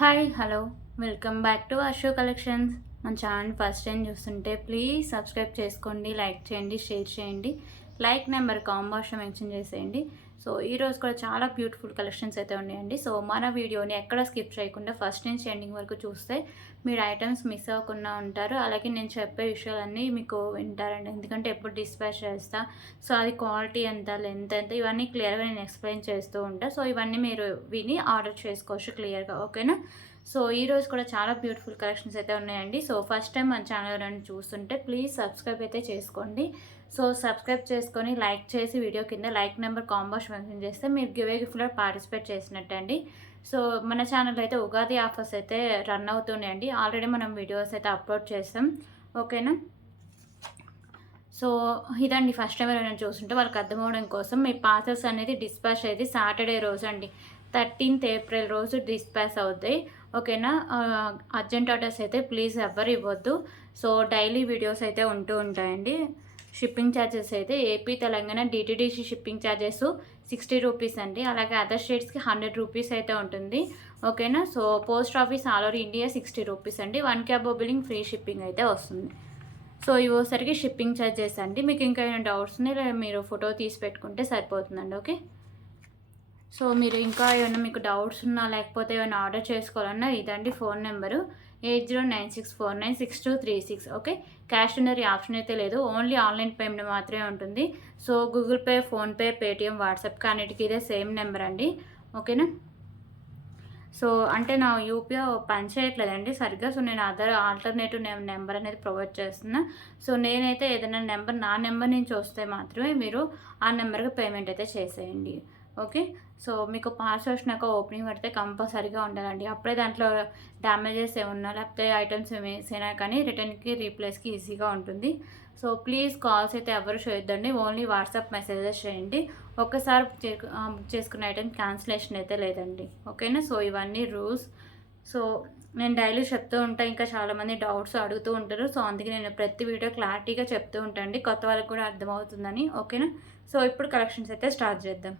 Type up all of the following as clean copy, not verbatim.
Hi hello welcome back to Asho collections. మన channel first time చూస్తుంటే please subscribe చేసుకోండి, like చేయండి, షేర్ చేయండి. లైక్ నెంబర్ కాంబోషన్ మెన్షన్ చేసేయండి. సో ఈరోజు కూడా చాలా బ్యూటిఫుల్ కలెక్షన్స్ అయితే ఉన్నాయండి. సో మన వీడియోని ఎక్కడ స్కిప్ చేయకుండా ఫస్ట్ నుంచి ఎండింగ్ వరకు చూస్తే మీరు ఐటమ్స్ మిస్ అవ్వకుండా ఉంటారు. అలాగే నేను చెప్పే విషయాలన్నీ మీకు వింటారండి, ఎందుకంటే ఎప్పుడు డిస్పాచ్ చేస్తా. సో అది క్వాలిటీ ఎంత, లెంత్ ఎంత, ఇవన్నీ క్లియర్గా నేను ఎక్స్ప్లెయిన్ చేస్తూ ఉంటాను. సో ఇవన్నీ మీరు విని ఆర్డర్ చేసుకోవచ్చు క్లియర్గా, ఓకేనా. సో ఈరోజు కూడా చాలా బ్యూటిఫుల్ కలెక్షన్స్ అయితే ఉన్నాయండి. సో ఫస్ట్ టైం మన ఛానల్ ఎవరైనా చూస్తుంటే ప్లీజ్ సబ్స్క్రైబ్ అయితే చేసుకోండి. సో సబ్స్క్రైబ్ చేసుకొని లైక్ చేసి వీడియో కింద లైక్ నెంబర్ కాంబోస్ మెన్షన్ చేస్తే మీరు గివ్ గిఫ్ట్లో పార్టిసిపేట్ చేసినట్టు అండి. సో మన ఛానల్ అయితే ఉగాది ఆఫర్స్ అయితే రన్ అవుతున్నాయండి. ఆల్రెడీ మనం వీడియోస్ అయితే అప్లోడ్ చేస్తాం, ఓకేనా. సో ఇదండి, ఫస్ట్ టైం ఎవరైనా చూస్తుంటే వాళ్ళకి అర్థమవడం కోసం మీ పార్సల్స్ అనేది డిస్పాచ్ అయ్యేది సాటర్డే రోజు అండి. 13th ఏప్రిల్ రోజు డిస్పాచ్ అవుతాయి, ఓకేనా. అర్జెంట్ ఆర్డర్స్ అయితే ప్లీజ్ ఎవ్వరు ఇవ్వద్దు. సో డైలీ వీడియోస్ అయితే ఉంటూ ఉంటాయండి. షిప్పింగ్ ఛార్జెస్ అయితే ఏపీ తెలంగాణ డిటిడిసి షిప్పింగ్ ఛార్జెస్ 60 రూపీస్ అండి. అలాగే అదర్ స్టేట్స్కి 100 రూపీస్ అయితే ఉంటుంది, ఓకేనా. So post office all over India 60 రూపీస్ అండి. 1 క్యాబ్ బిల్లింగ్ ఫ్రీ షిప్పింగ్ అయితే వస్తుంది. సో ఇవోసరికి షిప్పింగ్ ఛార్జెస్ అండి. మీకు ఇంకా ఏమైనా డౌట్స్ ఉన్నాయి మీరు ఫోటో తీసి పెట్టుకుంటే సరిపోతుందండి, ఓకే. సో మీరు ఇంకా ఏమైనా మీకు డౌట్స్ ఉన్నా లేకపోతే ఏమైనా ఆర్డర్ చేసుకోవాలన్నా ఇదండి phone number 8096496236, okay. Cash delivery option అయితే లేదు, ఓన్లీ ఆన్లైన్ పేమెంట్ మాత్రమే ఉంటుంది. So Google pay, PhonePe, Paytm, WhatsApp అన్నిటికీ ఇదే సేమ్ నెంబర్ అండి, ఓకేనా. సో అంటే నా యూపీఐ పని చేయట్లేదండి సరిగ్గా. సో నేను ఆల్టర్నేటివ్ నెంబర్ అనేది ప్రొవైడ్ చేస్తున్నా. సో నేనైతే ఏదైనా నెంబర్ నా నెంబర్ నుంచి వస్తే మాత్రమే మీరు ఆ నెంబర్కి పేమెంట్ అయితే చేసేయండి, ఓకే. సో మీకు పార్సల్ వచ్చినాక ఓపెనింగ్ పడితే కంపల్సరీగా ఉండాలండి. అప్పుడే దాంట్లో డ్యామేజెస్ ఏమన్నా లేకపోతే ఐటమ్స్ ఏమైనా కానీ రిటర్న్కి రీప్లేస్కి ఈజీగా ఉంటుంది. సో ప్లీజ్ కాల్స్ అయితే ఎవరు చేయొద్దండి, ఓన్లీ వాట్సాప్ మెసేజెస్ చేయండి. ఒక్కసారి బుక్ చేసుకున్న ఐటమ్ క్యాన్సిలేషన్ అయితే లేదండి, ఓకేనా. సో ఇవన్నీ రూల్స్. సో నేను డైలీ చెప్తూ ఉంటాను, ఇంకా చాలామంది డౌట్స్ అడుగుతూ ఉంటారు. సో అందుకే నేను ప్రతి వీడియో క్లారిటీగా చెప్తూ ఉంటాను, కొత్త వాళ్ళకి కూడా అర్థమవుతుందని, ఓకేనా. సో ఇప్పుడు కలెక్షన్స్ అయితే స్టార్ట్ చేద్దాం.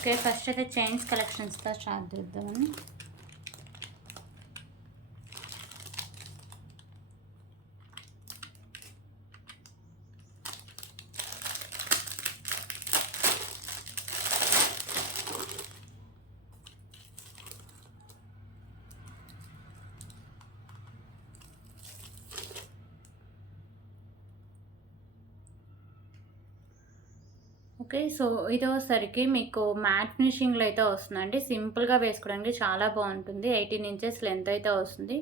ఓకే, ఫస్ట్ అయితే చైన్స్ కలెక్షన్స్తో స్టార్ట్ చేద్దామని. ఓకే, సో ఇదోసరికి మీకు మ్యాట్ ఫినిషింగ్లో అయితే వస్తుందండి. సింపుల్గా వేసుకోవడానికి చాలా బాగుంటుంది. 18 ఇంచెస్ లెంత్ అయితే వస్తుంది,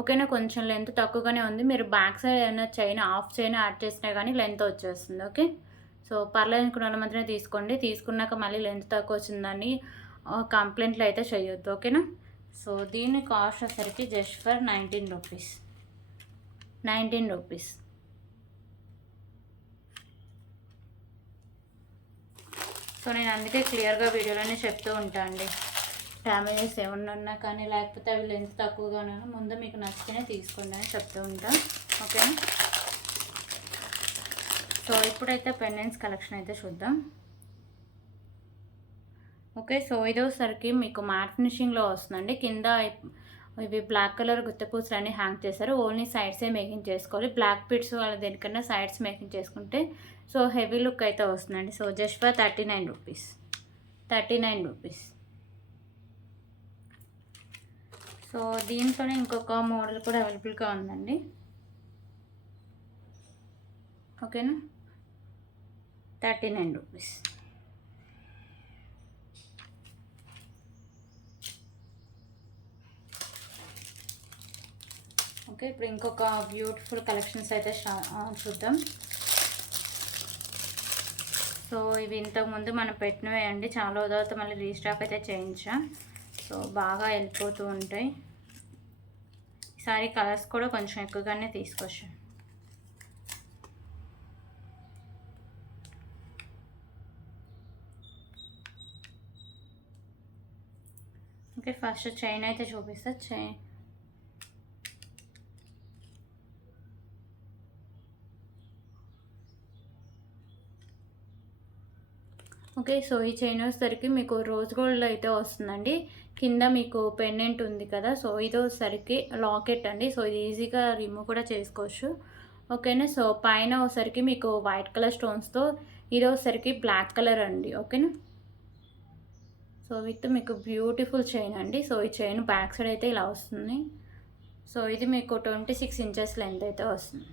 ఓకేనా. కొంచెం లెంత్ తక్కువగానే ఉంది. మీరు బ్యాక్ సైడ్ ఏమైనా చైన్ ఆఫ్ చైన్ యాడ్ చేసినా కానీ లెంత్ వచ్చేస్తుంది, ఓకే. సో పర్లేదు అనుకున్న మాత్రమే తీసుకోండి. తీసుకున్నాక మళ్ళీ లెంత్ తక్కువ వచ్చిందని కంప్లైంట్లు అయితే చేయొద్దు, ఓకేనా. సో దీని కాస్ట్ వచ్చేసరికి జస్ట్ ఫర్ 19 రూపీస్. 19 రూపీస్. సో నేను అందుకే క్లియర్గా వీడియోలోనే చెప్తూ ఉంటాను అండి, డ్యామేజెస్ ఏమన్నా ఉన్నా కానీ లేకపోతే అవి లెంత్ తక్కువగా ఉన్నా ముందు మీకు నచ్చితేనే తీసుకోండి అని చెప్తూ ఉంటాను, ఓకేనా. సో ఇప్పుడైతే పెండెంట్స్ కలెక్షన్ అయితే చూద్దాం. ఓకే, సో ఇదోసరికి మీకు మ్యాట్ ఫినిషింగ్లో వస్తుందండి. కింద ఇవి బ్లాక్ కలర్ గుత్తపూసలు అన్నీ హ్యాంగ్ చేశారు. ఓన్లీ సైడ్సే మేకింగ్ చేసుకోవాలి. బ్లాక్ పిట్స్ వాళ్ళ దేనికన్నా సైడ్స్ మేకింగ్ చేసుకుంటే సో హెవీ లుక్ అయితే వస్తుందండి. సో జస్ట్ ఫర్ 39 రూపీస్. 39 రూపీస్. సో దీంట్లోనే ఇంకొక మోడల్ కూడా అవైలబుల్గా ఉందండి, ఓకేనా. 39 రూపీస్. ఓకే, ఇప్పుడు ఇంకొక బ్యూటిఫుల్ కలెక్షన్స్ అయితే చూద్దాం. సో ఇవి ఇంతకుముందు మనం పెట్టినవే అండి, చాలా తర్వాత మళ్ళీ రీస్టాక్ అయితే చేయించా. సో బాగా వెళ్ళిపోతూ ఉంటాయి. ఈసారి కలర్స్ కూడా కొంచెం ఎక్కువగానే తీసుకొచ్చాను. ఓకే, ఫస్ట్ చైన్ అయితే చూపిస్తా. ఓకే. సో ఈ చైన్ వచ్చేసరికి మీకు రోజ్ గోల్డ్ అయితే వస్తుందండి. కింద మీకు పెండెంట్ ఉంది కదా! సో ఇది వచ్చేసరికి లాకెట్ అండి. సో ఇది ఈజీగా రిమూవ్ కూడా చేసుకోవచ్చు. ఓకేనా. సో పైన వచ్చేసరికి మీకు వైట్ కలర్ స్టోన్స్‌తో, ఇది వచ్చేసరికి బ్లాక్ కలర్ అండి. ఓకేనా. సో విత్ మీకు బ్యూటిఫుల్ చైన్ అండి. సో ఈ చైన్ బ్యాక్ సైడ్ అయితే ఇలా వస్తుంది. సో ఇది మీకు 26 ఇంచెస్ లెంత్ అయితే వస్తుంది.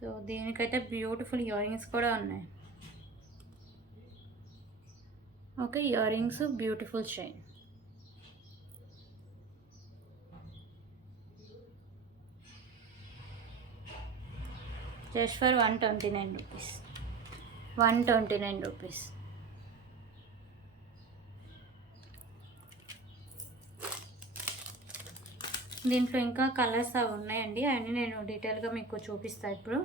సో దీనికైతే బ్యూటిఫుల్ ఇయర్ రింగ్స్ కూడా ఉన్నాయి. Okay. Ear rings, beautiful chain. Just for 129 రూపీస్. 129 రూపీస్. దీంట్లో ఇంకా కలర్స్ అవి ఉన్నాయండి. అవన్నీ నేను డీటెయిల్గా మీకు చూపిస్తాను ఇప్పుడు.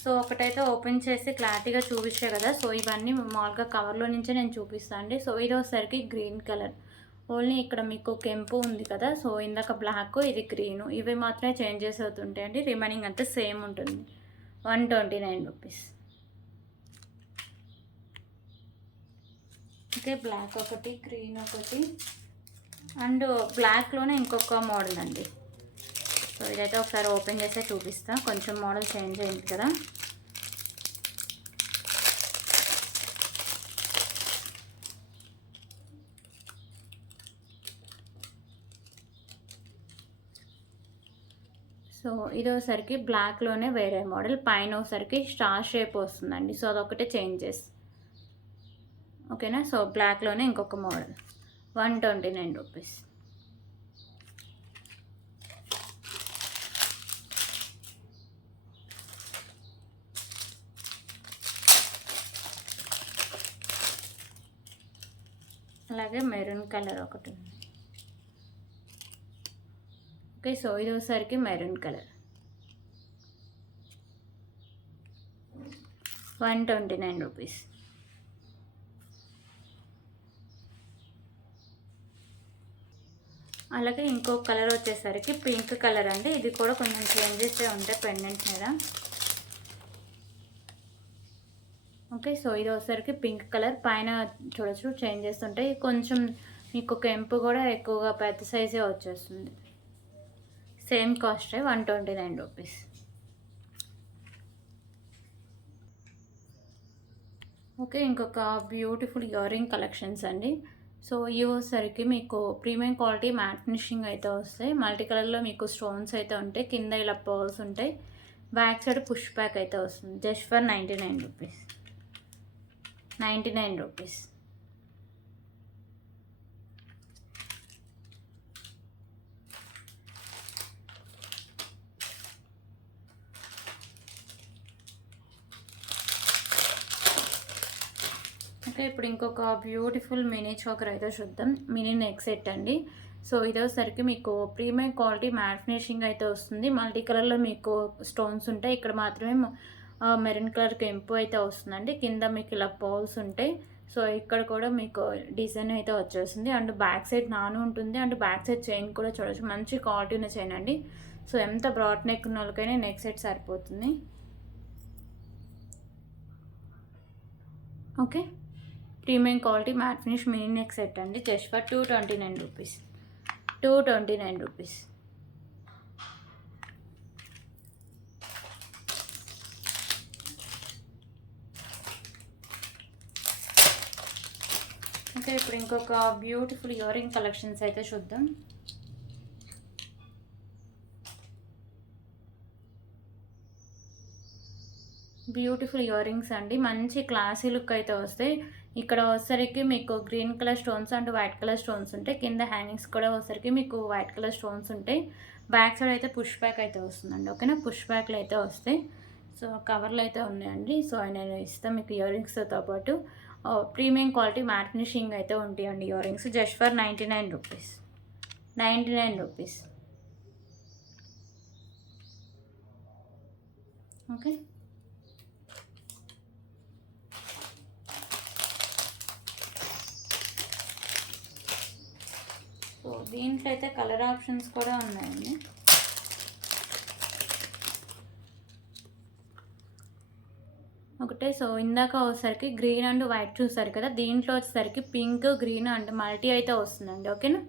సో ఒకటైతే ఓపెన్ చేసి క్లారిటీగా చూపించే కదా. సో ఇవన్నీ మామూలుగా కవర్లో నుంచే నేను చూపిస్తాను అండి. సో ఇది ఒకసారికి గ్రీన్ కలర్, ఓన్లీ ఇక్కడ మీకు కెంపు ఉంది కదా. సో ఇందాక బ్లాక్, ఇది గ్రీను, ఇవి మాత్రమే చేంజెస్ అవుతుంటాయండి. రిమైనింగ్ అంతా సేమ్ ఉంటుంది. 129 రూపీస్. ఓకే. బ్లాక్ ఒకటి, గ్రీన్ ఒకటి, అండ్ బ్లాక్లోనే ఇంకొక మోడల్ అండి. సో ఇదైతే ఒకసారి ఓపెన్ చేసే చూపిస్తాను. కొంచెం మోడల్ చేంజ్ అయింది కదా. సో ఇది ఒకసారికి బ్లాక్లోనే వేరే మోడల్, పైన ఒకసారికి స్టార్ షేప్ వస్తుందండి. సో అదొకటే చేంజెస్. ఓకేనా. సో బ్లాక్లోనే ఇంకొక మోడల్. 129 రూపీస్. అలాగే మెరూన్ కలర్ ఒకటి ఉంది. ఓకే. సో ఇది ఒకసారికి మెరూన్ కలర్. 129 రూపీస్. అలాగే ఇంకో కలర్ వచ్చేసరికి పింక్ కలర్ అండి. ఇది కూడా కొంచెం చేంజెస్ ఉంటాయి పెండెంట్ మీద. ఓకే. సో ఇది వచ్చేసరికి పింక్ కలర్, పైన చూడొచ్చు చేంజెస్ ఉంటాయి. కొంచెం మీకు కెంపు కూడా ఎక్కువగా పెద్ద సైజే వచ్చేస్తుంది. సేమ్ కాస్టే 129 రూపీస్. ఓకే. ఇంకొక బ్యూటిఫుల్ ఇయర్ రింగ్ కలెక్షన్స్ అండి. సో ఇవి వచ్చేసరికి మీకు ప్రీమియం క్వాలిటీ మ్యాట్ ఫినిషింగ్ అయితే వస్తాయి. మల్టీ కలర్లో మీకు స్టోన్స్ అయితే ఉంటాయి. కింద ఇలా పర్ల్స్ ఉంటాయి. బ్యాక్ సైడ్ పుష్ బ్యాక్ అయితే వస్తుంది. Just for 99 rupees. 99 rupees. Okay. ఇప్పుడు ఇంకొక బ్యూటిఫుల్ మినీ చోకర్ అయితే చూద్దాం. మినీ నెక్ సెట్ అండి. సో ఇది వచ్చేసరికి మీకు ప్రీమియం క్వాలిటీ మ్యాట్ ఫినిషింగ్ అయితే వస్తుంది. మల్టీ కలర్లో మీకు స్టోన్స్ ఉంటాయి. ఇక్కడ మాత్రమే మెరూన్ కలర్ కెంపు అయితే వస్తుందండి. కింద మీకు ఇలా పర్ల్స్ ఉంటాయి. సో ఇక్కడ కూడా మీకు డిజైన్ అయితే వచ్చేస్తుంది. అండ్ బ్యాక్ సైడ్ నాను ఉంటుంది. అండ్ బ్యాక్ సైడ్ చైన్ కూడా చూడవచ్చు. మంచి క్వాలిటీ ఉన్న చైన్ అండి. సో ఎంత బ్రాడ్ నెక్ ఉన్న వాళ్ళకైనా నెక్ సెట్ సరిపోతుంది. Okay. Premium quality matte finish mini neck set అండి. Just for 229 rupees. 229 rupees. Okay. ఇప్పుడు ఇంకొక బ్యూటిఫుల్ ఇయర్ రింగ్ కలెక్షన్స్ అయితే చూద్దాం. బ్యూటిఫుల్ ఇయర్ రింగ్స్ అండి. మంచి క్లాసీ లుక్ అయితే వస్తాయి. ఇక్కడ వచ్చేసరికి మీకు green colour stones and white colour stones ఉంటాయి. కింద హ్యాంగింగ్స్ కూడా వచ్చేసరికి మీకు వైట్ కలర్ స్టోన్స్ ఉంటాయి. బ్యాక్ సైడ్ అయితే పుష్ బ్యాక్ అయితే వస్తుందండి. ఓకేనా. పుష్ బ్యాక్లు అయితే వస్తాయి. సో కవర్లు అయితే ఉన్నాయండి. సో నేను ఇస్తాను మీకు ఇయర్ రింగ్స్తో పాటు. ప్రీమియం క్వాలిటీ మ్యాట్ ఫినిషింగ్ అయితే ఉంటాయండి ear rings. Just for 99 rupees. 99 rupees. Okay. So దీంట్లో అయితే కలర్ ఆప్షన్స్ కూడా ఉన్నాయండి. ఒకటే. సో ఇందాక వచ్చేసరికి గ్రీన్ అండ్ వైట్ చూసారు కదా, దీంట్లో వచ్చేసరికి పింక్ గ్రీన్ అండ్ మల్టీ అయితే వస్తుందండి. ఓకేనా.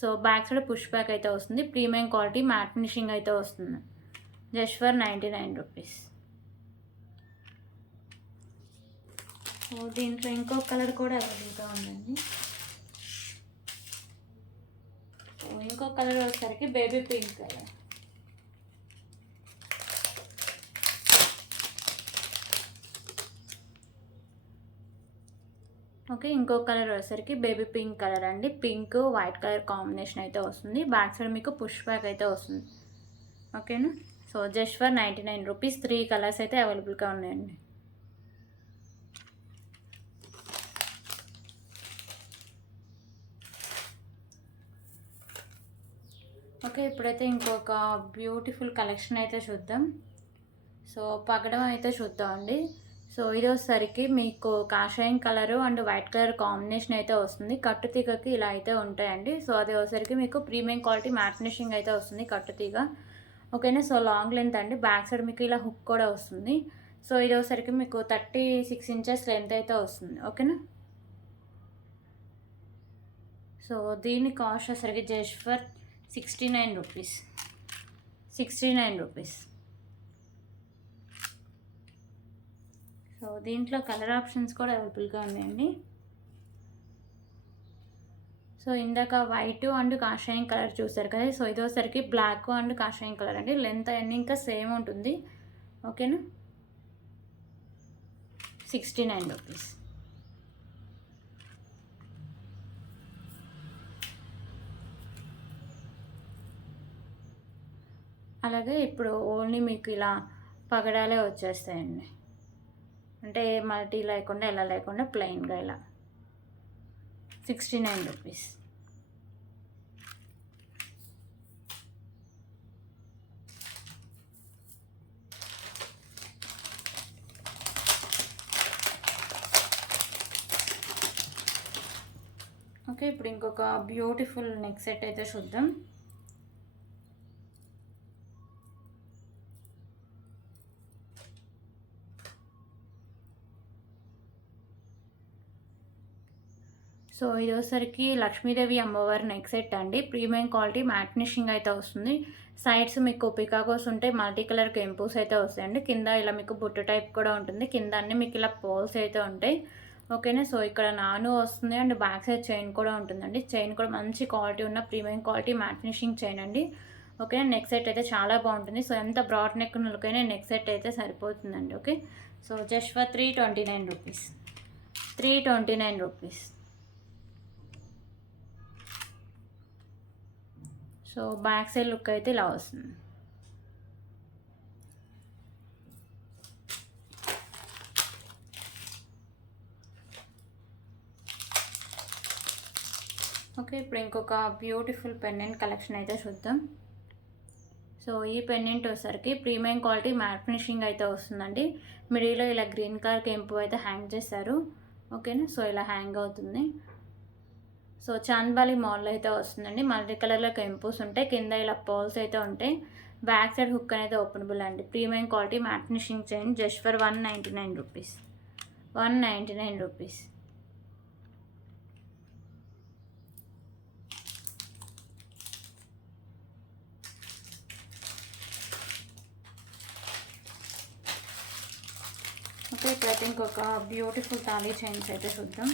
So back side push back అయితే వస్తుంది. ప్రీమియం క్వాలిటీ మ్యాట్ ఫినిషింగ్ అయితే వస్తుంది. Just for 99 rupees. సో దీంట్లో ఇంకో కలర్ కూడా అవైలబుల్గా ఉందండి. సో ఇంకో కలర్ వచ్చేసరికి బేబీ పింక్ కలర్. ఓకే, ఇంకో కలర్ వచ్చేసరికి బేబీ పింక్ కలర్ అండి. పింక్ వైట్ కలర్ కాంబినేషన్ అయితే వస్తుంది. బ్యాక్ సైడ్ మీకు పుష్ బ్యాక్ అయితే వస్తుంది. ఓకేనా. సో జస్ట్ ఫర్ 99 రూపీస్. 3 కలర్స్ అయితే అవైలబుల్గా ఉన్నాయండి. ఓకే, ఇప్పుడైతే ఇంకొక బ్యూటిఫుల్ కలెక్షన్ అయితే చూద్దాం. సో పగడం అయితే చూద్దామండి. సో ఇది వచ్చేసరికి మీకు కాషాయం colour and white colour combination అయితే వస్తుంది. కట్టు తీగకి ఇలా అయితే ఉంటాయండి. సో అది వచ్చేసరికి మీకు ప్రీమియం క్వాలిటీ మ్యాట్ ఫినిషింగ్ అయితే వస్తుంది కట్టు తీగ. ఓకేనా. సో లాంగ్ లెంత్ అండి. బ్యాక్ సైడ్ మీకు ఇలా హుక్ కూడా వస్తుంది. సో ఇది వచ్చేసరికి మీకు 36 ఇంచెస్ లెంత్ అయితే వస్తుంది. ఓకేనా. సో దీని కాస్ట్ వచ్చేసరికి జస్ట్ ఫర్ 69 రూపీస్. 69 రూపీస్. సో దీంట్లో కలర్ ఆప్షన్స్ కూడా అవైలబుల్గా ఉన్నాయండి. సో ఇందాక వైట్ అండ్ కాషాయం కలర్ చూసారు కదా. సో ఇది వచ్చేసరికి బ్లాక్ అండ్ కాషాయం కలర్ అండి. లెంత్ అన్నీ ఇంకా సేమ్ ఉంటుంది. ఓకేనా. 69 రూపీస్. అలాగే ఇప్పుడు ఓన్లీ మీకు ఇలా పగడాలే వచ్చేస్తాయండి. అంటే మల్టీ లేకుండా ఎలా లేకుండా ప్లెయిన్గా ఇలా 69 రూపీస్. ఓకే, ఇప్పుడు ఇంకొక బ్యూటిఫుల్ నెక్ సెట్ అయితే చూద్దాం. సో ఇది వచ్చేసరికి లక్ష్మీదేవి అమ్మవారి నెక్ సెట్ అండి. ప్రీమియం క్వాలిటీ మ్యాట్ ఫినిషింగ్ అయితే వస్తుంది. సైడ్స్ మీకు పికాకోస్ ఉంటాయి, మల్టీ కలర్ కెంపూస్ అయితే వస్తాయండి. కింద ఇలా మీకు బుట్ట టైప్ కూడా ఉంటుంది. కింద అన్ని మీకు ఇలా పోల్స్ అయితే ఉంటాయి. ఓకేనా. సో ఇక్కడ నాను వస్తుంది అండ్ బ్యాక్ సైడ్ చైన్ కూడా ఉంటుందండి. చైన్ కూడా మంచి క్వాలిటీ ఉన్న premium quality matte finishing chain అండి. ఓకేనా. నెక్ సెట్ అయితే చాలా బాగుంటుంది. సో ఎంత బ్రాడ్ నెక్ ఉన్నకైనా నెక్ సెట్ అయితే సరిపోతుందండి. ఓకే. సో జస్ట్ ఫర్ 329 రూపీస్. 329 rupees. So back side look అయితే ఇలా వస్తుంది. ఓకే, ఇప్పుడు ఇంకొక బ్యూటిఫుల్ పెండెంట్ కలెక్షన్ అయితే చూద్దాం. సో ఈ పెండెంట్ వచ్చేసరికి ప్రీమియం క్వాలిటీ మ్యాట్ ఫినిషింగ్ అయితే వస్తుందండి. మిడిల్లో ఇలా గ్రీన్ కలర్ కెంపు అయితే హ్యాంగ్ చేశారు. ఓకేనా. సో ఇలా హ్యాంగ్ అవుతుంది. సో చాంద్బాలి మోడల్ అయితే వస్తుందండి. మల్టీ కలర్లో కెంపూస్ ఉంటాయి. కింద ఇలా పోల్స్ అయితే ఉంటాయి. బ్యాక్ సైడ్ హుక్ అనేది ఓపెనబుల్ అండి. Premium quality matte finishing chain just for 199 రూపీస్. 199 రూపీస్. ఓకే, ఇప్పుడైతే ఇంకొక బ్యూటిఫుల్ తాళీ చైన్స్ అయితే చూద్దాం.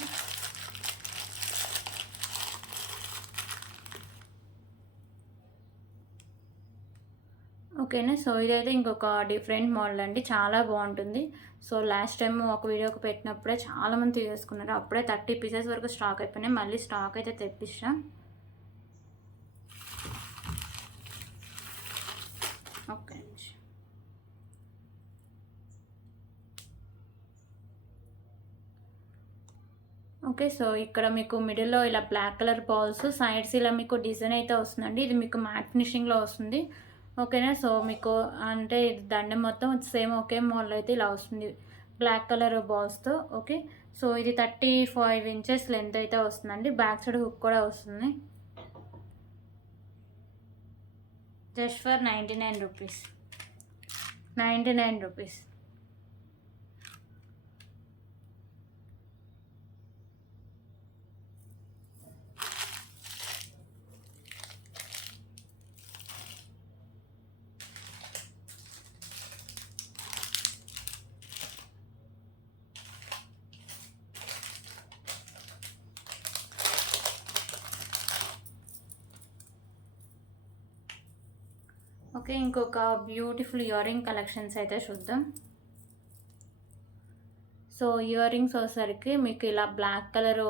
ఓకేనా. సో ఇదైతే ఇంకొక డిఫరెంట్ మోడల్ అండి. చాలా బాగుంటుంది. సో లాస్ట్ టైం ఒక వీడియోకి పెట్టినప్పుడే చాలామంది తీసుకున్నారు. అప్పుడే 30 పీసెస్ వరకు స్టాక్ అయిపోయినాయి. మళ్ళీ స్టాక్ అయితే తెప్పించాం. ఓకే. ఓకే, సో ఇక్కడ మీకు మిడిల్లో ఇలా బ్లాక్ కలర్ బాల్స్, సైడ్స్ ఇలా మీకు డిజైన్ అయితే వస్తుందండి. ఇది మీకు మ్యాట్ ఫినిషింగ్లో వస్తుంది. ఓకేనా. సో మీకు అంటే దండం మొత్తం సేమ్ ఒకే మోడల్ అయితే ఇలా వస్తుంది బ్లాక్ కలర్ బాల్స్తో. ఓకే. సో ఇది 35 ఇంచెస్ లెంత్ అయితే వస్తుందండి. బ్యాక్ సైడ్ హుక్ కూడా వస్తుంది. Just for 99 rupees. 99 rupees. Okay, ఇంకొక బ్యూటిఫుల్ ఇయర్ రింగ్ కలెక్షన్స్ అయితే చూద్దాం. సో ఇయర్ రింగ్స్ వచ్చేసరికి మీకు ఇలా black colour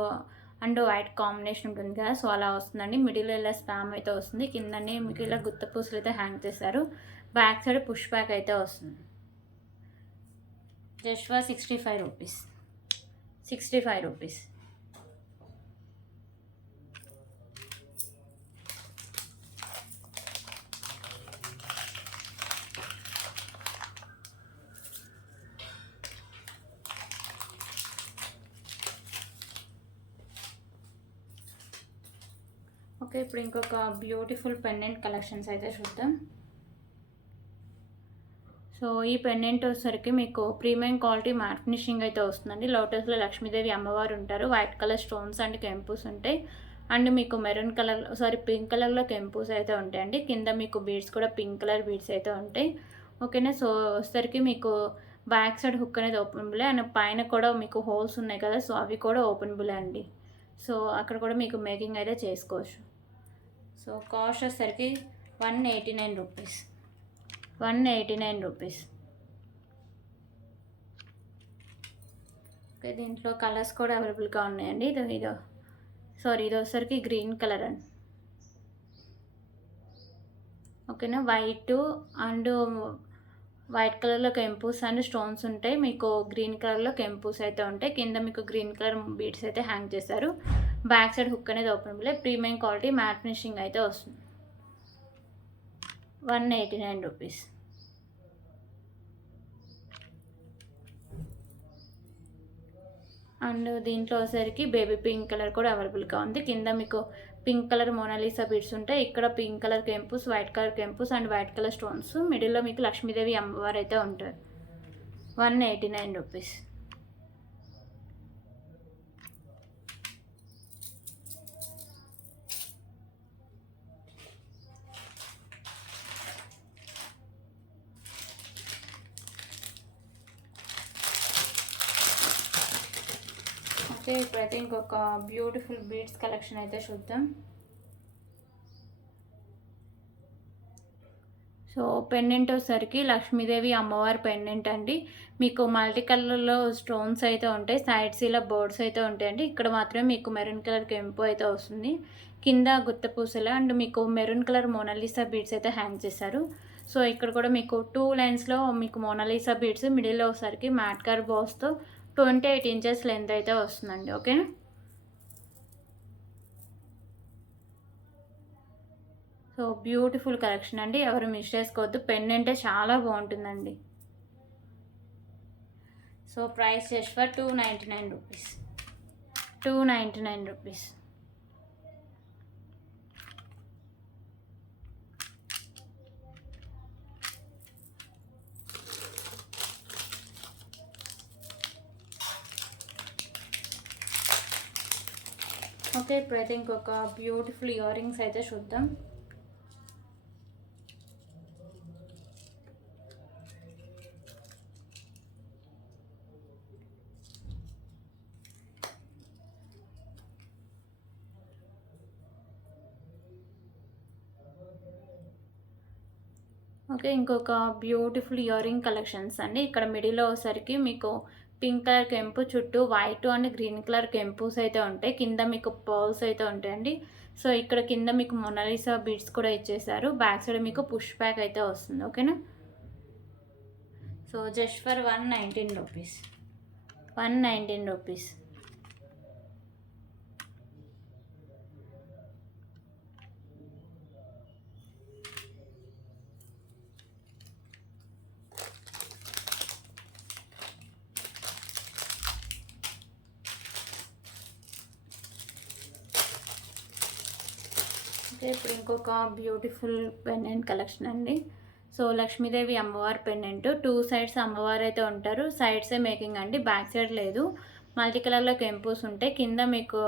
and white combination ఉంటుంది కదా, సో అలా వస్తుందండి. మిడిల్ ఇలా స్పామ్ అయితే వస్తుంది, కిందనే మీకు ఇలా గుత్త పూసలు అయితే హ్యాంగ్ చేశారు. బ్యాక్ సైడ్ పుష్ బ్యాక్ అయితే వస్తుంది. జస్ట్ ఫర్ 65 రూపీస్. 65 రూపీస్. ఓకే, ఇప్పుడు ఇంకొక బ్యూటిఫుల్ పెండెంట్ కలెక్షన్స్ అయితే చూద్దాం. సో ఈ పెండెంట్ వచ్చేసరికి మీకు ప్రీమియం క్వాలిటీ మ్యాట్ ఫినిషింగ్ అయితే వస్తుందండి. లోటస్లో లక్ష్మీదేవి అమ్మవారు ఉంటారు, వైట్ కలర్ స్టోన్స్ అండ్ కెంపుస్ ఉంటాయి. అండ్ మీకు మెరూన్ కలర్ పింక్ కలర్లో కెంపుస్ అయితే ఉంటాయండి. కింద మీకు బీడ్స్ కూడా పింక్ కలర్ బీడ్స్ అయితే ఉంటాయి. ఓకేనా. సో వచ్చేసరికి మీకు బ్యాక్ సైడ్ హుక్ అనేది ఓపెనబులే అండ్ పైన కూడా మీకు హోల్స్ ఉన్నాయి కదా, సో అవి కూడా ఓపెనబులే అండి. సో అక్కడ కూడా మీకు మేకింగ్ అయితే చేసుకోవచ్చు. సో కాస్ట్ వచ్చేసరికి 189 రూపీస్. 189 రూపీస్. ఓకే, దీంట్లో కలర్స్ కూడా అవైలబుల్గా ఉన్నాయండి. ఇది వచ్చేసరికి గ్రీన్ కలర్ అండి. ఓకేనా. వైట్ కలర్లో కెంపూస్ అండ్ స్టోన్స్ ఉంటాయి. మీకు గ్రీన్ కలర్లో కెంపూస్ అయితే ఉంటాయి. కింద మీకు గ్రీన్ కలర్ బీడ్స్ అయితే హ్యాంగ్ చేశారు. బ్యాక్ సైడ్ హుక్ అనేది openable. Premium quality matte finishing అయితే వస్తుంది. 189 రూపీస్. అండ్ దీంట్లో వచ్చేసరికి బేబీ పింక్ కలర్ కూడా అవైలబుల్గా ఉంది. కింద మీకు పింక్ కలర్ మోనాలిసా బీడ్స్ ఉంటాయి. ఇక్కడ పింక్ కలర్ కెంపుస్, వైట్ కలర్ కెంపుస్ అండ్ వైట్ కలర్ స్టోన్స్. మిడిల్లో మీకు లక్ష్మీదేవి అమ్మవారు అయితే ఉంటారు. 189 రూపీస్. ఓకే, ఇప్పుడైతే ఇంకొక బ్యూటిఫుల్ బీడ్స్ కలెక్షన్ అయితే చూద్దాం. సో పెండెంట్ వచ్చేసరికి లక్ష్మీదేవి అమ్మవారి పెండెంట్ అండి. మీకు మల్టీ కలర్లో స్టోన్స్ అయితే ఉంటాయి. సైడ్స్ ఇలా బోర్డ్స్ అయితే ఉంటాయండి. ఇక్కడ మాత్రమే మీకు మెరూన్ కలర్ కెంపు అయితే వస్తుంది. కింద గుత్త పూసలు అండ్ మీకు మెరూన్ కలర్ మోనాలిసా బీడ్స్ అయితే హ్యాంగ్ చేశారు. సో ఇక్కడ కూడా మీకు 2 లైన్స్లో మీకు మోనాలిసా బీడ్స్, మిడిల్లో వచ్చేసరికి మ్యాట్ కలర్ బాల్స్తో 28 ఇంచెస్ లెంత్ అయితే వస్తుందండి. ఓకేనా. సో బ్యూటిఫుల్ కలెక్షన్ అండి, ఎవరు మిస్ చేసుకోవద్దు. పెండెంటే చాలా బాగుంటుందండి. సో ప్రైస్ జస్ట్ ఫర్ 299 రూపీస్. 299 రూపీస్. ఓకే, ఇప్పుడైతే ఇంకొక బ్యూటిఫుల్ ఇయర్ రింగ్స్ అయితే చూద్దాం. ఓకే, ఇంకొక బ్యూటిఫుల్ ఇయర్ రింగ్ కలెక్షన్స్ అండి. ఇక్కడ మిడిల్లో వచ్చేసరికి మీకు పింక్ కలర్ కెంపు, చుట్టూ వైట్ అండ్ గ్రీన్ కలర్ కెంపుస్ అయితే ఉంటాయి. కింద మీకు పర్ల్స్ అయితే ఉంటాయండి. సో ఇక్కడ కింద మీకు మొనాలిసా బీడ్స్ కూడా ఇచ్చేసారు. బ్యాక్ సైడ్ మీకు పుష్ బ్యాక్ అయితే వస్తుంది. ఓకేనా. సో జస్ట్ ఫర్ 119 రూపీస్. 119 రూపీస్. ఓకే, ఇప్పుడు ఇంకొక బ్యూటిఫుల్ పెండెంట్ కలెక్షన్ అండి. సో లక్ష్మీదేవి అమ్మవారి పెండెంట్, 2 సైడ్స్ అమ్మవారు అయితే ఉంటారు. సైడ్సే మేకింగ్ అండి, బ్యాక్ సైడ్ లేదు. మల్టీ కలర్లో కెంపుస్ ఉంటాయి. కింద మీకు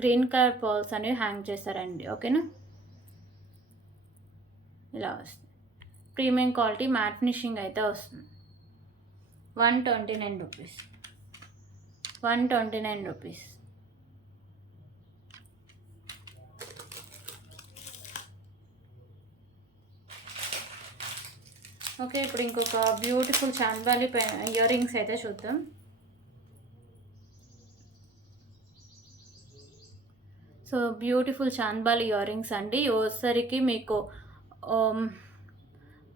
గ్రీన్ కలర్ పర్ల్స్ అనేవి హ్యాంగ్ చేస్తారండి. ఓకేనా. ఇలా వస్తుంది. ప్రీమియం క్వాలిటీ మ్యాట్ ఫినిషింగ్ అయితే వస్తుంది. 129 రూపీస్. 129 రూపీస్. ఓకే, ఇప్పుడు ఇంకొక బ్యూటిఫుల్ చాంద్బాలి ఇయర్ రింగ్స్ అయితే చూద్దాం. So beautiful chandbali ear rings అండి. వచ్చేసరికి మీకు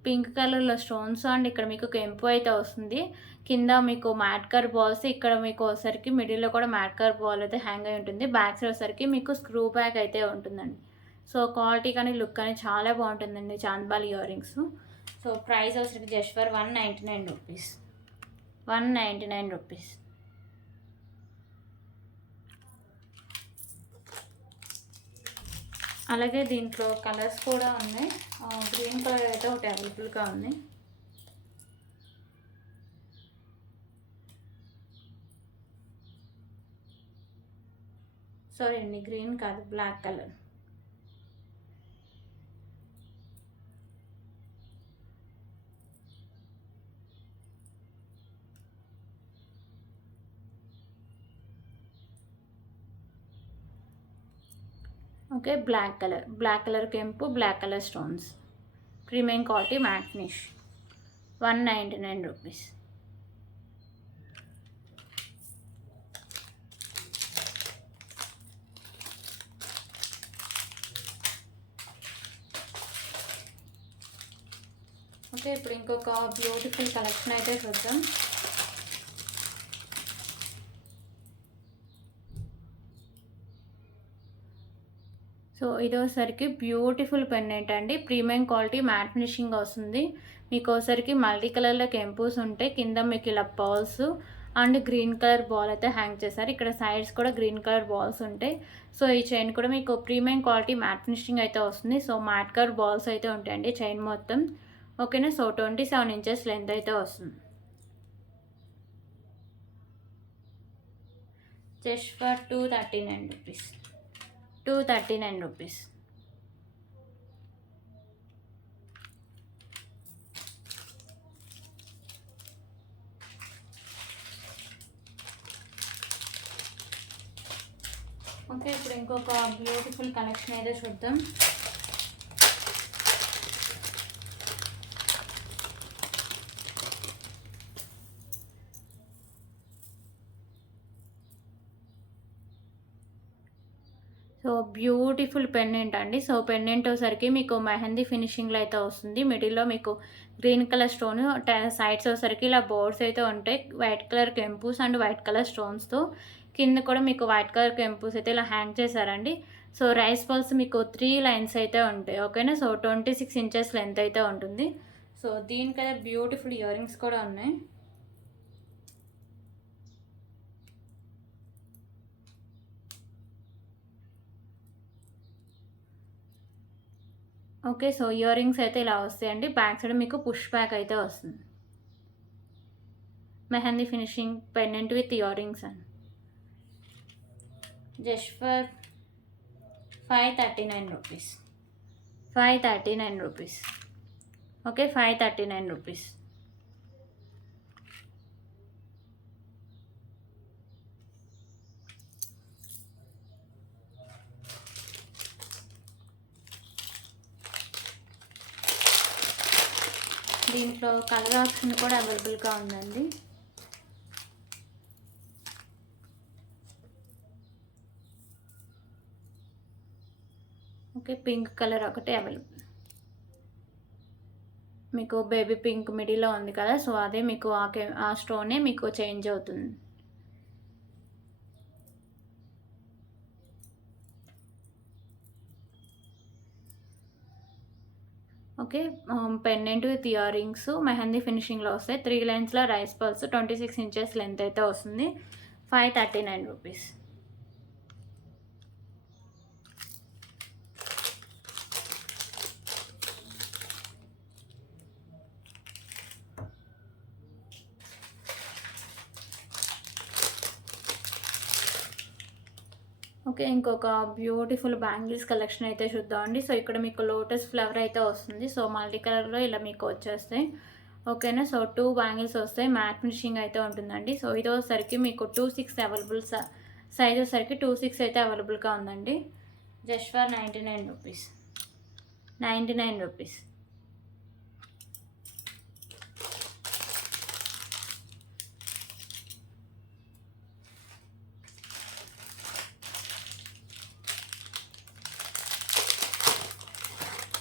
పింక్ కలర్లో స్టోన్స్ అండ్ ఇక్కడ మీకు కెంపు అయితే వస్తుంది. కింద మీకు మ్యాట్ కర్ బాల్స్, ఇక్కడ మీకు వచ్చేసరికి మిడిల్లో కూడా మ్యాట్ కర్ బాల్ అయితే హ్యాంగ్ అయి ఉంటుంది. బ్యాక్ సైడ్ వచ్చేసరికి మీకు స్క్రూ బ్యాక్ అయితే ఉంటుందండి. సో క్వాలిటీ కానీ లుక్ కానీ చాలా బాగుంటుందండి chandbali ear rings. So price వచ్చేసరికి జస్ట్ ఫర్ 199 రూపీస్. 199 రూపీస్. అలాగే దీంట్లో కలర్స్ కూడా ఉన్నాయి. గ్రీన్ కలర్ అయితే ఒకటి అవైలబుల్గా ఉంది. సారీ అండి, గ్రీన్ కాదు, black colour. Okay, black colour కెంపు, black colour stones, premium quality matte finish. 199 rupees. Okay, ఇప్పుడు ఇంకొక బ్యూటిఫుల్ కలెక్షన్ అయితే చూద్దాం. సో ఇది వచ్చేసరికి బ్యూటిఫుల్ పెండెంట్ అండి. ప్రీమియం క్వాలిటీ మ్యాట్ ఫినిషింగ్ వస్తుంది. మీకు వచ్చేసరికి మల్టీ కలర్లో కెంపూస్ ఉంటాయి. కింద మీకు ఇలా pearls and green colour ball అయితే హ్యాంగ్ చేశారు. ఇక్కడ సైడ్స్ కూడా గ్రీన్ కలర్ బాల్స్ ఉంటాయి. సో ఈ చైన్ కూడా మీకు ప్రీమియం క్వాలిటీ మ్యాట్ ఫినిషింగ్ అయితే వస్తుంది. సో మ్యాట్ కలర్ బాల్స్ అయితే ఉంటాయండి చైన్ మొత్తం. ఓకేనా. సో 27 ఇంచెస్ లెంత్ అయితే వస్తుంది. జస్ట్ ఫర్ 239 రూపీస్. 239 రూపీస్. ఓకే, ఇప్పుడు ఇంకొక బ్యూటిఫుల్ కలెక్షన్ అయితే చూద్దాం. సో బ్యూటిఫుల్ పెండెంట్ అండి. సో పెండెంట్ వచ్చేసరికి మీకు మెహందీ ఫినిషింగ్లో అయితే వస్తుంది. మిడిల్లో మీకు గ్రీన్ కలర్ స్టోన్, సైడ్స్ వచ్చేసరికి ఇలా బోర్డ్స్ అయితే ఉంటాయి. వైట్ కలర్ కెంపూస్ అండ్ వైట్ కలర్ స్టోన్స్తో. కింద కూడా మీకు వైట్ కలర్ కెంపూస్ అయితే ఇలా హ్యాంగ్ చేశారండి. సో రైస్ పల్స్ మీకు 3 లైన్స్ అయితే ఉంటాయి. ఓకేనా. సో 26 ఇంచెస్ లెంత్ అయితే ఉంటుంది. సో దీనికైతే బ్యూటిఫుల్ ఇయర్ రింగ్స్ కూడా ఉన్నాయి. ఓకే, సో ఇయర్ రింగ్స్ అయితే ఇలా వస్తాయండి. బ్యాక్ సైడ్ మీకు పుష్ బ్యాక్ అయితే వస్తుంది. Mehndi finishing pendant with earrings అండి. Just for 539 rupees. 539 rupees. Okay, 539 rupees. దీంట్లో కలర్ ఆప్షన్ కూడా అవైలబుల్గా ఉందండి. ఓకే, పింక్ కలర్ ఒకటి అవైలబుల్. మీకు బేబీ పింక్ మిడిల్లో ఉంది కదా, సో అదే మీకు ఆ స్టోనే మీకు చేంజ్ అవుతుంది. Okay, pendant with earrings mehndi ఫినిషింగ్లో వస్తాయి. 3 లైన్స్లో రైస్ పల్స్, 26 ఇంచెస్ లెంత్ అయితే వస్తుంది. 539 రూపీస్. ఓకే, ఇంకొక బ్యూటిఫుల్ బ్యాంగిల్స్ కలెక్షన్ అయితే చూద్దామండి. సో ఇక్కడ మీకు లోటస్ ఫ్లవర్ అయితే వస్తుంది. సో మల్టీ కలర్లో ఇలా మీకు వచ్చేస్తాయి. ఓకేనా. సో 2 బ్యాంగిల్స్ వస్తాయి. మ్యాట్ ఫినిషింగ్ అయితే ఉంటుందండి. సో ఇది వచ్చేసరికి మీకు 26 అవైలబుల్, సైజ్ వచ్చేసరికి 26 అయితే అవైలబుల్గా ఉందండి. Just for 99 rupees. 99 rupees.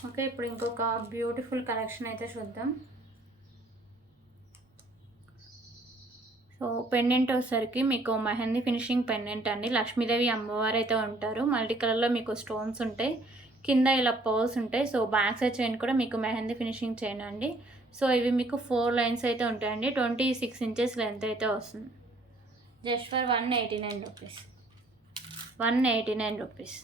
Okay, ఇప్పుడు ఇంకొక బ్యూటిఫుల్ కలెక్షన్ అయితే చూద్దాం. సో పెండెంట్ వచ్చేసరికి మీకు మెహందీ ఫినిషింగ్ పెండెంట్ అండి. లక్ష్మీదేవి అమ్మవారు అయితే ఉంటారు. మల్టీ కలర్లో మీకు స్టోన్స్ ఉంటాయి, కింద ఇలా పర్ల్స్ ఉంటాయి. సో బ్యాక్ సైడ్ చైన్ కూడా మీకు మెహందీ ఫినిషింగ్ చైన్ అండి. సో ఇవి మీకు 4 లైన్స్ అయితే ఉంటాయండి. 26 ఇంచెస్ లెంత్ అయితే వస్తుంది. జస్ట్ ఫర్ 189 రూపీస్. 189 రూపీస్.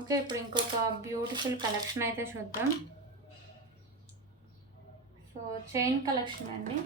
ఓకే, ఇప్పుడు ఇంకొక బ్యూటిఫుల్ కలెక్షన్ అయితే చూద్దాం. సో చైన్ కలెక్షన్ అండి.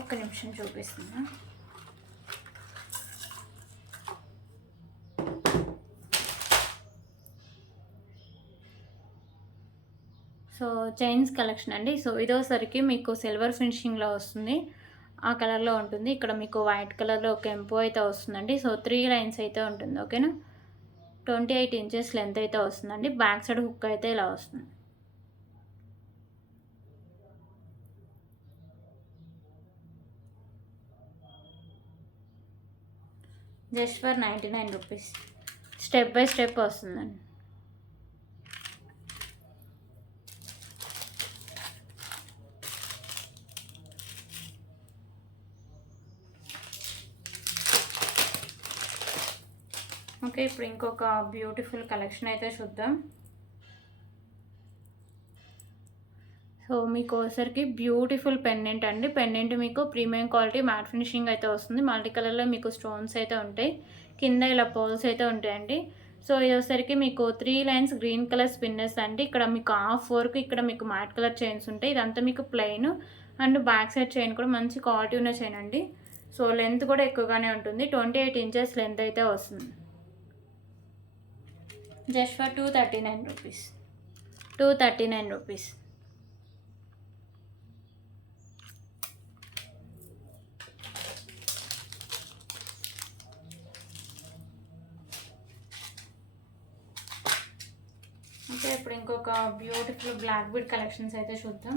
ఒక్క నిమిషం చూపిస్తున్నా. సో చైన్స్ కలెక్షన్ అండి. సో ఇదోసరికి మీకు సిల్వర్ ఫినిషింగ్లో వస్తుంది, ఆ కలర్లో ఉంటుంది. ఇక్కడ మీకు వైట్ కలర్లో ఒక కెంపు అయితే వస్తుందండి. సో 3 లైన్స్ అయితే ఉంటుంది. ఓకేనా, 28 ఇంచెస్ లెంత్ అయితే వస్తుందండి. బ్యాక్ సైడ్ హుక్ అయితే ఇలా వస్తుంది. Just for 99 rupees. Step by step వస్తుందండి. ఓకే, ఇప్పుడు ఇంకొక బ్యూటిఫుల్ కలెక్షన్ అయితే చూద్దాం. సో మీకు వచ్చరికి బ్యూటిఫుల్ పెండెంట్ అండి. పెండెంట్ మీకు ప్రీమియం క్వాలిటీ మ్యాట్ ఫినిషింగ్ అయితే వస్తుంది. మల్టీ కలర్లో మీకు స్టోన్స్ అయితే ఉంటాయి, కింద ఇలా పర్ల్స్ అయితే ఉంటాయండి. సో ఇది వచ్చరికి మీకు 3 లైన్స్ గ్రీన్ కలర్ స్పిన్నర్స్ అండి. ఇక్కడ మీకు హాఫ్ వరకు ఇక్కడ మీకు మ్యాట్ కలర్ చైన్స్ ఉంటాయి. ఇదంతా మీకు plain and back side chain కూడా మంచి క్వాలిటీ ఉన్న చైన్ అండి. సో లెంత్ కూడా ఎక్కువగానే ఉంటుంది. 28 ఇంచెస్ లెంత్ అయితే వస్తుంది. జస్ట్ ఫర్ 239 రూపీస్. 239 రూపీస్. ఓకే, ఇప్పుడు ఇంకొక బ్యూటిఫుల్ బ్లాక్ బీడ్ కలెక్షన్స్ అయితే చూద్దాం.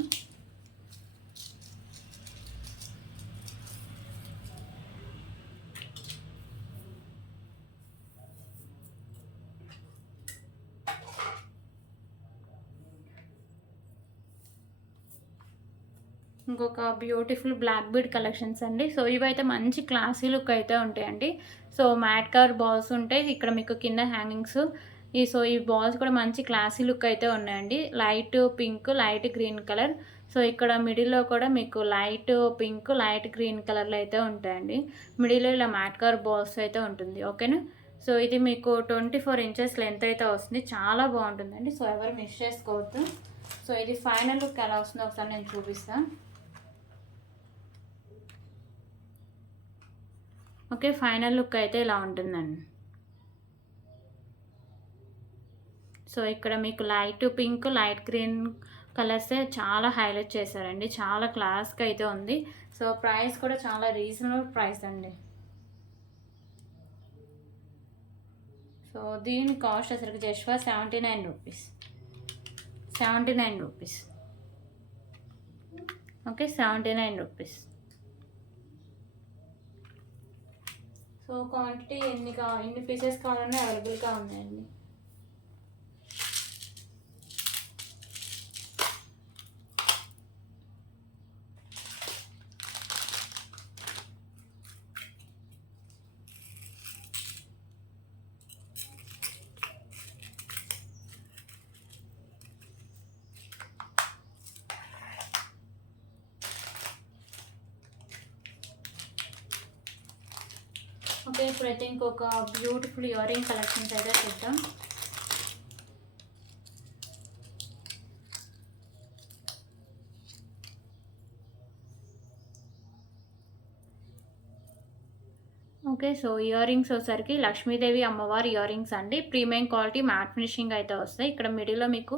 ఇంకొక బ్యూటిఫుల్ బ్లాక్ బీడ్ కలెక్షన్స్ అండి. సో ఇవైతే మంచి క్లాసీ లుక్ అయితే ఉంటాయండి. సో మ్యాట్ కలర్ బాల్స్ ఉంటాయి, ఇక్కడ మీకు కింద హ్యాంగింగ్స్. సో ఈ బాల్స్ కూడా మంచి క్లాసీ లుక్ అయితే ఉన్నాయండి. Light pink, light green colour. So ఇక్కడ మిడిల్లో కూడా మీకు లైట్ పింక్, లైట్ గ్రీన్ కలర్లో అయితే ఉంటాయండి. మిడిల్లో ఇలా మ్యాట్ కలర్ బాల్స్ అయితే ఉంటుంది. ఓకేనా, సో ఇది మీకు 24 ఇంచెస్ లెంత్ అయితే వస్తుంది. చాలా బాగుంటుందండి. సో ఎవరు మిస్ చేసుకోవద్దు. సో ఇది ఫైనల్ లుక్ ఎలా వస్తుందో ఒకసారి నేను చూపిస్తాను. ఓకే, ఫైనల్ లుక్ అయితే ఇలా ఉంటుందండి. సో ఇక్కడ మీకు లైట్ పింక్, లైట్ గ్రీన్ కలర్సే చాలా హైలైట్ చేశారండి. చాలా క్లాస్గా అయితే ఉంది. సో ప్రైస్ కూడా చాలా రీజనబుల్ ప్రైస్ అండి. సో దీని కాస్ట్ అసలు జస్ట్ ఫర్ 79 రూపీస్. 79 rupees. Okay, 79 rupees. So quantity ఎన్ని పీసెస్ కావాలన్నా అవైలబుల్గా ఉన్నాయండి. ఓకే, ఇప్పుడైతే ఇంకొక బ్యూటిఫుల్ ఇయర్ రింగ్ కలెక్షన్స్ అయితే చూద్దాం. ఓకే, సో ఇయర్ రింగ్స్ వచ్చేసరికి లక్ష్మీదేవి అమ్మవారి ఇయర్ రింగ్స్ అండి. ప్రీమియం క్వాలిటీ మ్యాట్ ఫినిషింగ్ అయితే వస్తాయి. ఇక్కడ మిడిల్లో మీకు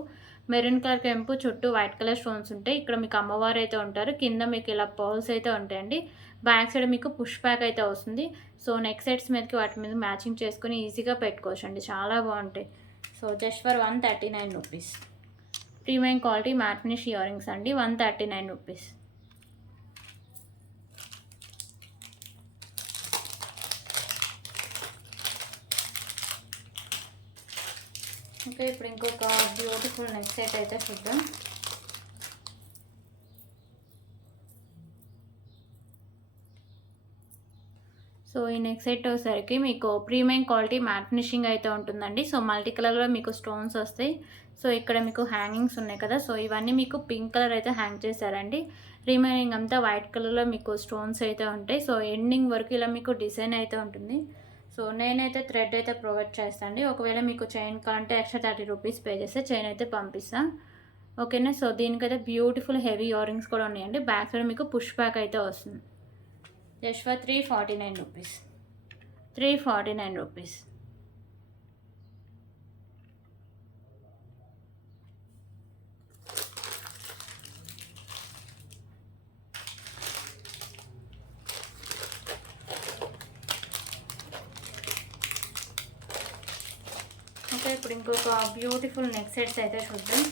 మెరూన్ కలర్ కెంపు, చుట్టూ వైట్ కలర్ స్టోన్స్ ఉంటాయి. ఇక్కడ మీకు అమ్మవారు అయితే ఉంటారు. కింద మీకు ఇలా పర్ల్స్ అయితే ఉంటాయండి. బ్యాక్ సైడ్ మీకు పుష్ బ్యాక్ అయితే వస్తుంది. సో నెక్ సెట్స్ మీదకి వాటి మీద మ్యాచింగ్ చేసుకుని ఈజీగా పెట్టుకోవచ్చు అండి. చాలా బాగుంటాయి. So just for 139 rupees. Premium quality matte finish ear rings అండి, 139 రూపీస్. ఓకే, ఇప్పుడు ఇంకొక బ్యూటిఫుల్ నెక్ సెట్ అయితే చూద్దాం. సో ఈ నెక్ సెట్ వచ్చేసరికి మీకు ప్రీమియం క్వాలిటీ మ్యాట్ ఫినిషింగ్ అయితే ఉంటుందండి. సో మల్టీ కలర్లో మీకు స్టోన్స్ వస్తాయి. సో ఇక్కడ మీకు హ్యాంగింగ్స్ ఉన్నాయి కదా, సో ఇవన్నీ మీకు పింక్ కలర్ అయితే హ్యాంగ్ చేశారండి. రిమైనింగ్ అంతా వైట్ కలర్లో మీకు స్టోన్స్ అయితే ఉంటాయి. సో ఎండింగ్ వరకు ఇలా మీకు డిజైన్ అయితే ఉంటుంది. సో నేనైతే థ్రెడ్ అయితే ప్రొవైడ్ చేస్తాను అండి. ఒకవేళ మీకు చైన్ కావాలంటే ఎక్స్ట్రా 30 రూపీస్ పే చేస్తే చైన్ అయితే పంపిస్తాను. ఓకేనా. సో దీనికైతే బ్యూటిఫుల్ హెవీ ఇయర్ రింగ్స్ కూడా ఉన్నాయండి. బ్యాక్ సైడ్ మీకు పుష్ బ్యాక్ అయితే వస్తుంది. జస్ట్ ఫర్ 349 రూపీస్. 349 రూపీస్. ఓకే, ఇప్పుడు ఇంకొక బ్యూటిఫుల్ నెక్ సెట్స్ అయితే చూద్దాం.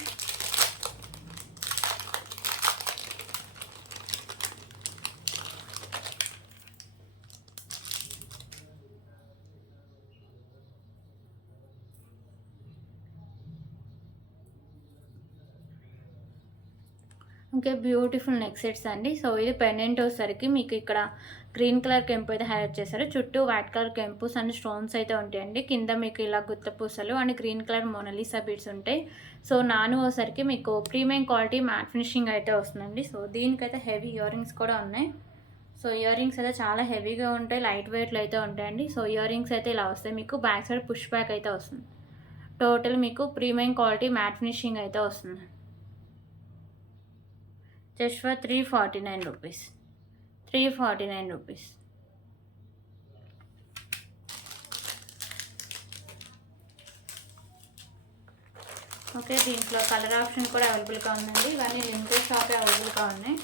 ఓకే, బ్యూటిఫుల్ నెక్ సెట్స్ అండి. సో ఇది పెండెంట్ వచ్చేసరికి మీకు ఇక్కడ గ్రీన్ కలర్ కెంపు అయితే హైలైట్ చేశారు. చుట్టూ వైట్ కలర్ కెంపుస్ అండ్ స్టోన్స్ అయితే ఉంటాయండి. కింద మీకు ఇలా గుత్త పూసలు and green colour Mona Lisa beads ఉంటాయి. సో నాను వచ్చేసరికి మీకు ప్రీమియం క్వాలిటీ మ్యాట్ ఫినిషింగ్ అయితే వస్తుందండి. సో దీనికైతే హెవీ ఇయర్ రింగ్స్ కూడా ఉన్నాయి. సో ఇయర్ రింగ్స్ అయితే చాలా హెవీగా ఉంటాయి, లైట్ వెయిట్లో అయితే ఉంటాయండి. సో ఇయర్ రింగ్స్ అయితే ఇలా వస్తాయి. మీకు బ్యాక్ సైడ్ పుష్ బ్యాక్ అయితే వస్తుంది. టోటల్ మీకు ప్రీమియం క్వాలిటీ మ్యాట్ ఫినిషింగ్ అయితే వస్తుంది. జస్ట్ ఫర్ 349 రూపీస్. 349 రూపీస్. ఓకే, దీంట్లో కలర్ ఆప్షన్ కూడా అవైలబుల్గా ఉందండి. ఇవన్నీ లిమిటెడ్ షాపే అవైలబుల్గా ఉన్నాయి.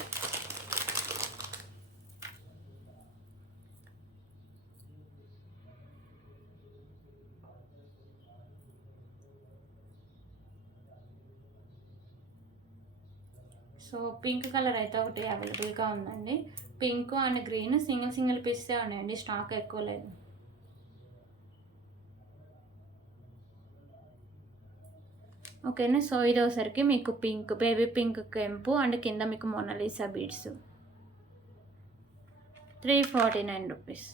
సో పింక్ కలర్ అయితే ఒకటి అవైలబుల్గా ఉందండి. పింక్ అండ్ గ్రీన్ సింగిల్ పీసే ఉన్నాయండి, స్టాక్ ఎక్కువ లేదు. ఓకేనా. సో ఇది ఒకసారికి మీకు పింక్, బేబీ పింక్ కెంపు అండ్ కింద మీకు మోనాలిసా బీడ్స్. 349 రూపీస్.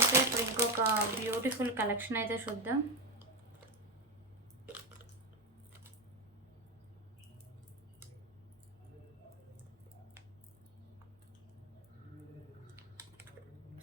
ఓకే, ఇప్పుడు ఇంకొక బ్యూటిఫుల్ కలెక్షన్ అయితే చూద్దాం.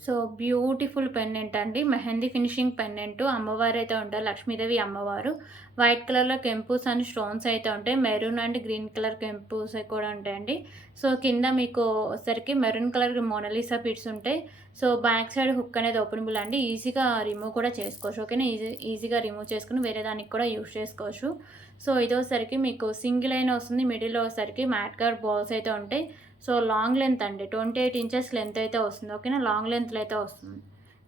సో బ్యూటిఫుల్ పెండెంట్ అండి, మెహందీ ఫినిషింగ్ పెండెంట్. అమ్మవారు అయితే ఉంటారు, లక్ష్మీదేవి అమ్మవారు. వైట్ కలర్లో కెంపుస్ అండ్ స్టోన్స్ అయితే ఉంటాయి. మెరూన్ అండ్ గ్రీన్ కలర్ కెంపుస్ కూడా ఉంటాయండి. సో కింద మీకు వచ్చరికి మెరూన్ కలర్ మోనాలిసా బీడ్స్ ఉంటాయి. సో బ్యాక్ సైడ్ హుక్ అనేది ఓపెనబుల్ అండి, ఈజీగా రిమూవ్ కూడా చేసుకోవచ్చు. ఓకేనా, ఈజీగా రిమూవ్ చేసుకుని వేరే దానికి కూడా యూజ్ చేసుకోవచ్చు. సో ఇది వచ్చరికి మీకు సింగిల్ అయినా వస్తుంది. మిడిల్లో వచ్చరికి మ్యాట్ గార్డ్ బాల్స్ అయితే ఉంటాయి. సో లాంగ్ లెంత్ అండి, 28 ఇంచెస్ లెంత్ అయితే వస్తుంది. ఓకేనా, లాంగ్ లెంత్లో అయితే వస్తుంది.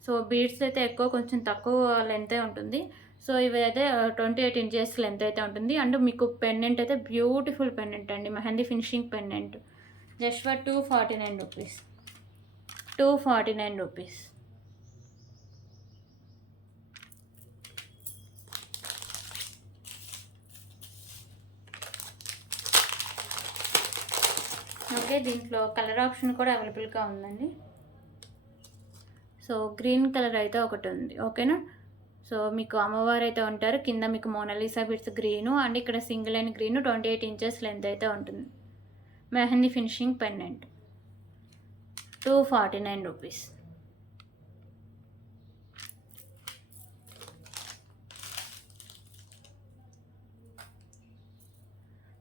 సో బీడ్స్ అయితే ఎక్కువ కొంచెం తక్కువ లెంత్ ఉంటుంది. సో ఇవి అయితే 28 ఇంచెస్ లెంత్ అయితే ఉంటుంది. అండ్ మీకు పెండెంట్ అయితే బ్యూటిఫుల్ పెండెంట్ అండి, mehndi finishing pendant. Just for 249 రూపీస్. 249 రూపీస్. ఓకే, దీంట్లో కలర్ ఆప్షన్ కూడా అవైలబుల్గా ఉందండి. సో గ్రీన్ కలర్ అయితే ఒకటి ఉంది. ఓకేనా, సో మీకు అమ్మవారు అయితే ఉంటారు. కింద మీకు మోనాలిసా బిట్స్ గ్రీను అండ్ ఇక్కడ single line green 28 inches length అయితే ఉంటుంది. Mehndi finishing pendant 249 rupees.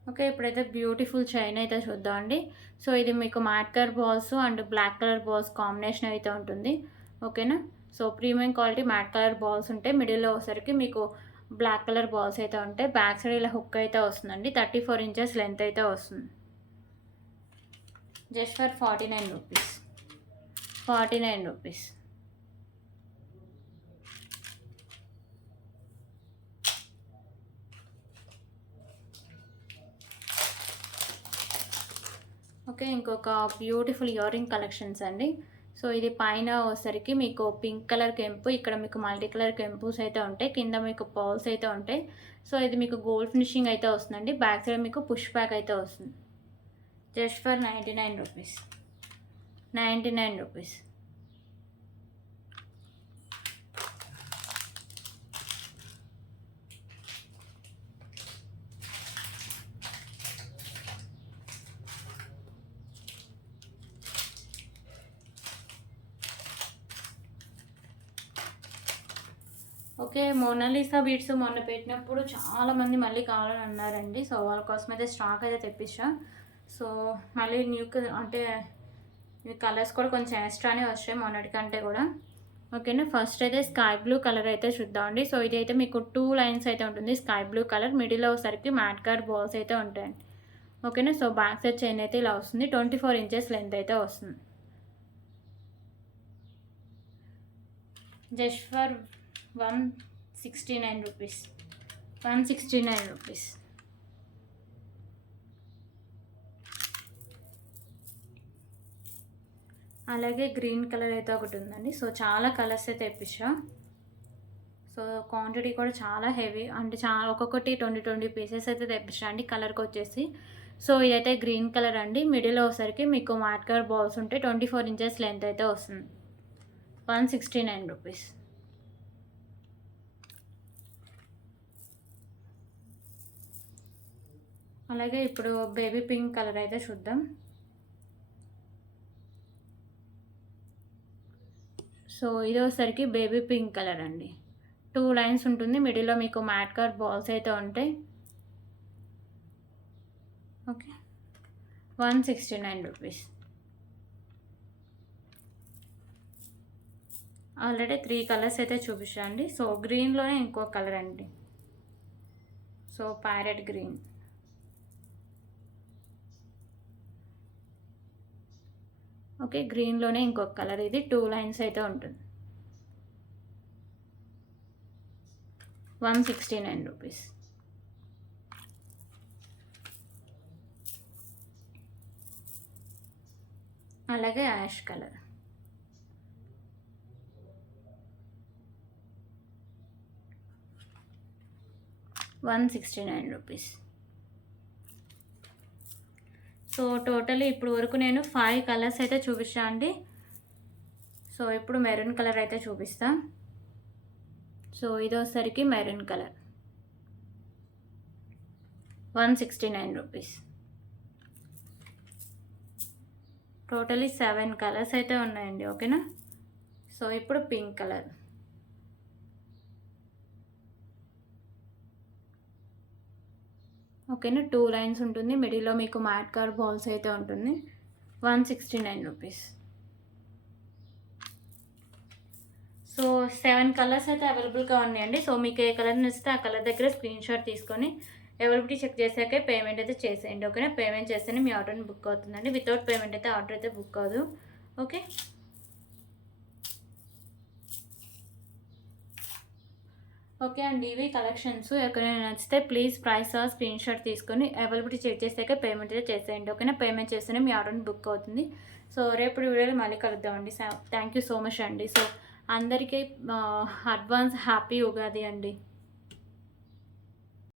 Okay, ఇప్పుడైతే బ్యూటిఫుల్ చైన్ అయితే చూద్దామండి. సో ఇది మీకు matte colour balls and black colour balls combination అయితే ఉంటుంది. ఓకేనా. So premium quality matte colour balls ఉంటాయి. మిడిల్లో వచ్చేసరికి మీకు బ్లాక్ కలర్ బాల్స్ అయితే ఉంటాయి. బ్యాక్ సైడ్ ఇలా హుక్ అయితే వస్తుందండి. 34 ఇంచెస్ లెంత్ అయితే వస్తుంది. జస్ట్ ఫర్ 49 రూపీస్. 49 రూపీస్. ఓకే, ఇంకొక బ్యూటిఫుల్ ఇయర్ రింగ్ కలెక్షన్స్ అండి. సో ఇది పైన వచ్చేసరికి మీకు పింక్ కలర్ కెంపు, ఇక్కడ మీకు మల్టీ కలర్ కెంపుస్ అయితే ఉంటాయి. కింద మీకు పర్ల్స్ అయితే ఉంటాయి. సో ఇది మీకు గోల్డ్ ఫినిషింగ్ అయితే వస్తుందండి. బ్యాక్ సైడ్ మీకు పుష్ బ్యాక్ అయితే వస్తుంది. Just for 99 rupees. 99 rupees. Okay, Mona Lisa beads మొన్న పెట్టినప్పుడు చాలామంది మళ్ళీ కావాలని అన్నారండి. సో వాళ్ళ కోసం అయితే స్టాక్ అయితే తెప్పించా. సో మళ్ళీ న్యూ అంటే కలర్స్ కూడా కొంచెం ఎక్స్ట్రానే వచ్చాయి మొన్నటికంటే కూడా. ఓకేనా. ఫస్ట్ అయితే స్కై బ్లూ కలర్ అయితే చూద్దామండి. సో ఇది అయితే మీకు 2 లైన్స్ అయితే ఉంటుంది. స్కై బ్లూ కలర్ మిడిల్లో వచ్చేసరికి మ్యాట్ కలర్ బాల్స్ అయితే ఉంటాయండి. ఓకేనా. సో బ్యాక్ సైడ్ చైన్ అయితే ఇలా వస్తుంది. 24 ఇంచెస్ లెంత్ అయితే వస్తుంది. జస్ట్ ఫర్ 169 రూపీస్. 169 రూపీస్. అలాగే గ్రీన్ కలర్ అయితే ఒకటి ఉందండి. సో చాలా కలర్స్ అయితే తెప్పించా. సో క్వాంటిటీ కూడా చాలా హెవీ అంటే ఒక్కొక్కటి 20 పీసెస్ అయితే తెప్పించా అండి కలర్కి వచ్చేసి. సో ఇదైతే గ్రీన్ కలర్ అండి. మిడిల్లో వచ్చేసరికి మీకు మ్యాట్ కలర్ బాల్స్ ఉంటాయి. 24 ఇంచెస్ లెంత్ అయితే వస్తుంది. 169 రూపీస్. అలాగే ఇప్పుడు బేబీ పింక్ కలర్ అయితే చూద్దాం. సో ఇది వచ్చేసరికి బేబీ పింక్ కలర్ అండి. 2 లైన్స్ ఉంటుంది. మిడిల్లో మీకు మ్యాట్ కలర్ బాల్స్ అయితే ఉంటాయి. ఓకే, 169 రూపీస్. ఆల్రెడీ 3 కలర్స్ అయితే చూపించండి. సో గ్రీన్లోనే ఇంకో కలర్ అండి. So parrot green. ఓకే, గ్రీన్లోనే ఇంకొక కలర్. ఇది 2 లైన్స్ అయితే ఉంటుంది. 169 రూపీస్. అలాగే ash colour. ₹169 rupees. So totally ఇప్పుడు వరకు నేను 5 కలర్స్ అయితే చూపించాను అండి. సో ఇప్పుడు మెరూన్ కలర్ అయితే చూపిస్తా. సో ఇది వచ్చేసరికి మెరూన్ కలర్. 169 రూపీస్. టోటలీ 7 కలర్స్ అయితే ఉన్నాయండి. ఓకేనా. సో ఇప్పుడు పింక్ కలర్. ఓకేనా. 2 లైన్స్ ఉంటుంది. మిడిల్లో మీకు మ్యాట్ కలర్ బాల్స్ అయితే ఉంటుంది. 169 రూపీస్. సో 7 కలర్స్ అయితే అవైలబుల్గా ఉన్నాయండి. సో మీకు ఏ కలర్ నచ్చితే ఆ కలర్ దగ్గర స్క్రీన్ షాట్ తీసుకొని అవైలబిలిటీ చెక్ చేశాకే పేమెంట్ అయితే చేసేయండి. ఓకేనా. పేమెంట్ చేస్తేనే మీ ఆర్డర్ని బుక్ అవుతుందండి. వితౌట్ పేమెంట్ అయితే ఆర్డర్ అయితే బుక్ అవ్వదు. ఓకే. ఓకే అండి, ఇవి కలెక్షన్స్. ఎక్కడైనా నచ్చితే ప్లీజ్ ప్రైస్ స్క్రీన్ షాట్ తీసుకొని అవైలబిలిటీ చెక్ చేసాక పేమెంట్ అయితే చేసేయండి. ఓకేనా. పేమెంట్ చేస్తేనే మీ ఆర్డర్ని బుక్ అవుతుంది. సో రేపు వీడియోలో మళ్ళీ కలుద్దామండి. థ్యాంక్ యూ సో మచ్ అండి. సో అందరికీ అడ్వాన్స్ హ్యాపీ ఉగాది అండి.